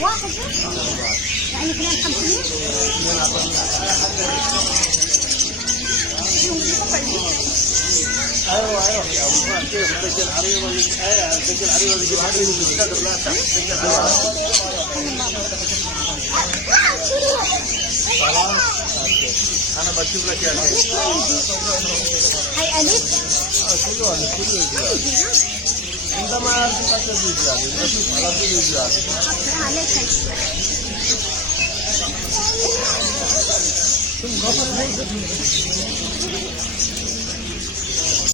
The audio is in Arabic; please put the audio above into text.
واحد يعني 52. ايوه يا ابو فهد كيف تسجل عريضه تسجل عريضه اللي يجيب عريضه الصدر لا تسجل عريضه. خلاص اوكي انا بشوف لك يا الحين. هاي الف كله عندما تقدر زياده بشوف على طول زياده. عليك ثم غفت